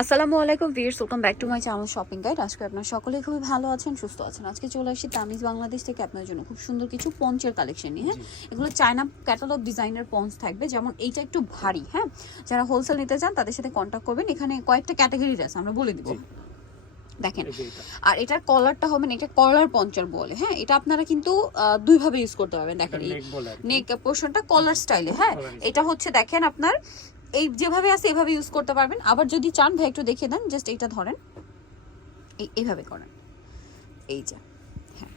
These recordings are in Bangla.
আসসালামু আলাইকুম viewers welcome back to my channel shopping guide. আজকে আপনার সকলে খুবই ভালো আছেন সুস্থ আছেন। আজকে চলে আসি তামিজ বাংলাদেশ থেকে আপনার জন্য খুব সুন্দর কিছু পঞ্চের কালেকশন নিয়ে হ্যাঁ? এগুলো চায়না ক্যাটালগ ডিজাইনের পঞ্চ থাকবে যেমন এইটা একটু ভারী হ্যাঁ? যারা হোলসেল নিতে চান তাদের সাথে কন্ট্যাক্ট করবেন। এখানে কয়েকটা ক্যাটাগরি আছে আমরা বলে দিব। দেখেন। আর এটার কলারটা হবে এটা কলার পঞ্চার বলে হ্যাঁ? এটা আপনারা কিন্তু দুইভাবে ইউজ করতে পারবেন দেখেন। নেক পোর্শনটা কলার স্টাইলে হ্যাঁ? এটা হচ্ছে দেখেন আপনার এই যেভাবে আছে, এভাবে ইউজ করতে পারবেন। আবার যদি চান, ভাই, একটু দেখিয়ে দেন জাস্ট এইটা ধরেন। এই, এভাবে করেন। এই যে হ্যাঁ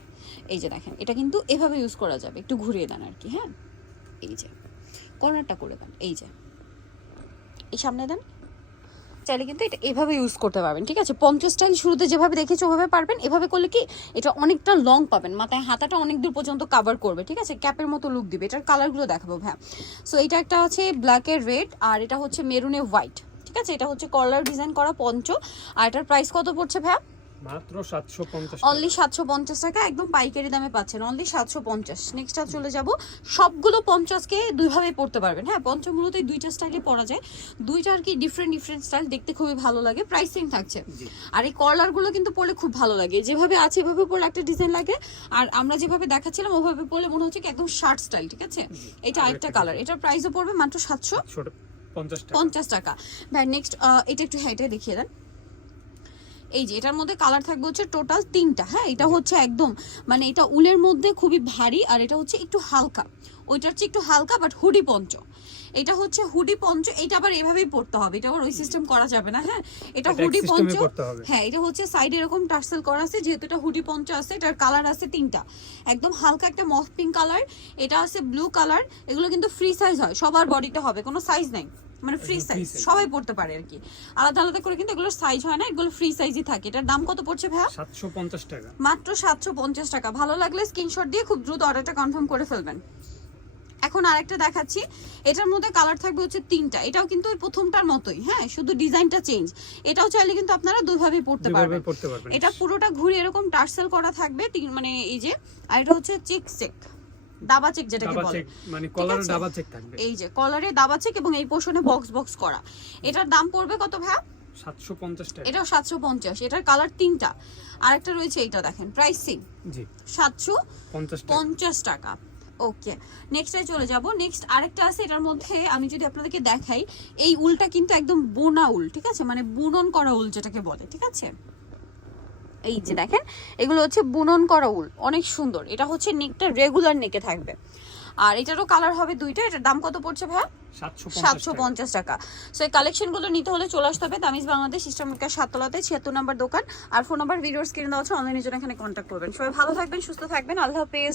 এই যে দেখেন, এটা কিন্তু এভাবে ইউজ করা যাবে, একটু ঘুরিয়ে দেন আর কি হ্যাঁ। এই যে, কর্নারটা করে দেন, এই যে। এই সামনে দেন। চাইলে কিন্তু এটা এভাবে ইউজ করতে পারবেন, ঠিক আছে? পঞ্চাশ স্টাইল শুরুতে যেভাবে দেখেছি ওভাবে পারবেন, এভাবে করলে কি এটা অনেকটা লং পাবেন, মাথায় হাতাটা অনেক দূর পর্যন্ত কাভার করবে, ঠিক আছে? ক্যাপের মতো লুক দিবে, এটার কালারগুলো দেখাবো হ্যাঁ সো এটা একটা হচ্ছে ব্ল্যাকের রেড আর এটা হচ্ছে মেরুনে হোয়াইট ঠিক আছে? এটা হচ্ছে কলার ডিজাইন করা পঞ্চ, আর এটার প্রাইস কত পড়ছে ভ্যা মাত্র 750 অনলি সাতশো পঞ্চাশ টাকা একদম পাইকারি দামে পাচ্ছেন। অনলি চলে যাব। সবগুলো দুইভাবে পড়তে পারবেন। হ্যাঁ পঞ্চমূলত দুইটা স্টাইলে পরা যায়। কি ডিফারেন্ট ডিফারেন্ট স্টাইল দেখতে খুবই ভালো লাগে। প্রাইসিং থাকছে। আর এই কলারগুলো কিন্তু পরলে খুব ভালো লাগে। যেভাবে আছে এভাবে পরলে একটা ডিজাইন লাগে। আর আমরা যেভাবে দেখাচ্ছিলাম ওভাবে পরলে মনে হচ্ছে কি একদম শার্ট স্টাইল ঠিক আছে? এটা আরেকটা কালার এটার প্রাইসও পড়বে মাত্র সাতশো ছোট 50 পঞ্চাশ টাকা। ভাই নেক্সট এটা একটু হ্যাঁ এটা দেখিয়ে দেন। এই যে, এটার মধ্যে কালার থাকবে হচ্ছে টোটাল তিনটা। হ্যাঁ এটা হচ্ছে একদম মানে এটা উলের মধ্যে খুবই ভারী আর এটা হচ্ছে একটু হালকা। ওইটার চেয়ে একটু হালকা বাট হুডি পঞ্চ। এটা হচ্ছে হুডি পঞ্চ এটা আবার এভাবেই পড়তে হবে এটা আবার ওই সিস্টেম করা যাবে না হ্যাঁ? এটা হুডি পঞ্চ। হ্যাঁ এটা হচ্ছে সাইডে এরকম টার্সেল করা আছে যেহেতু এটা হুডি পঞ্চ আছে এটার কালার আছে তিনটা। একদম হালকা একটা মফ পিঙ্ক কালার এটা আছে ব্লু কালার এগুলো কিন্তু ফ্রি সাইজ হয় সবার বডিতে হবে কোনো সাইজ নাই মানে ফ্রি সাইজ সবাই পড়তে পারে আর কি। আলাদা আলাদা করে কিন্তু এগুলোর সাইজ হয় না এগুলো ফ্রি সাইজই থাকে। এটার দাম কত পড়ছে ভাইয়া? 750 টাকা। মাত্র সাতশো পঞ্চাশ টাকা। ভালো লাগলে স্ক্রিনশট দিয়ে খুব দ্রুত অর্ডারটা কনফার্ম করে ফেলবেন। এখন আরেকটা দেখাচ্ছি। এটার মধ্যে কালার থাকবে হচ্ছে তিনটা। এটাও কিন্তু ওই প্রথমটার মতোই হ্যাঁ? শুধু ডিজাইনটা চেঞ্জ এটাও চাইলে কিন্তু আপনারা দুইভাবেই পড়তে পারবেন। এটা পুরোটা ঘুরে এরকম টার্সেল করা থাকবে মানে এই যে আর এটা হচ্ছে চেক চেক দাবা চেক যেটাকে বলে। মানে কলার? চেক থাকবে। এই যে কলারে দাবা চেক এবং এই বক্স বক্স করা। এটার দাম পড়বে কত ভাইয়া? 750 টাকা। এটাও সাতশো পঞ্চাশ। এটার কালার তিনটা। আরেকটা রয়েছে এটা দেখেন প্রাইসিং জি। সাতশো পঞ্চাশ টাকা। ওকে নেক্সটে চলে যাব। নেক্সট আরেকটা আছে এটার মধ্যে আমি যদি আপনাদেরকে দেখাই এই উলটা কিন্তু একদম বোনা উল ঠিক আছে? মানে বুনন করা উল যেটাকে বলে ঠিক আছে? এই যে দেখেন এগুলো হচ্ছে বুনন করা উল। অনেক সুন্দর। এটা হচ্ছে নেকটা রেগুলার নেকে থাকবে। আর এটারও কালার হবে দুইটা। এটার দাম কত পড়ছে ভাইয়া? 750 সাতশো পঞ্চাশ টাকা। সো এই কালেকশনগুলো নিতে হলে চলে আসতে হবে তামিজ বাংলাদেশ ইস্টামিকা সাততলাতে ছিয়াত্তর নম্বর দোকান। আর ফোন নাম্বার ভিডিওর স্ক্রিন দেওয়া আছে অনলাইনের জন্য এখানে কন্ট্যাক্ট করবেন। সবাই ভালো থাকবেন সুস্থ থাকবেন। আল্লাহ হাফেজ।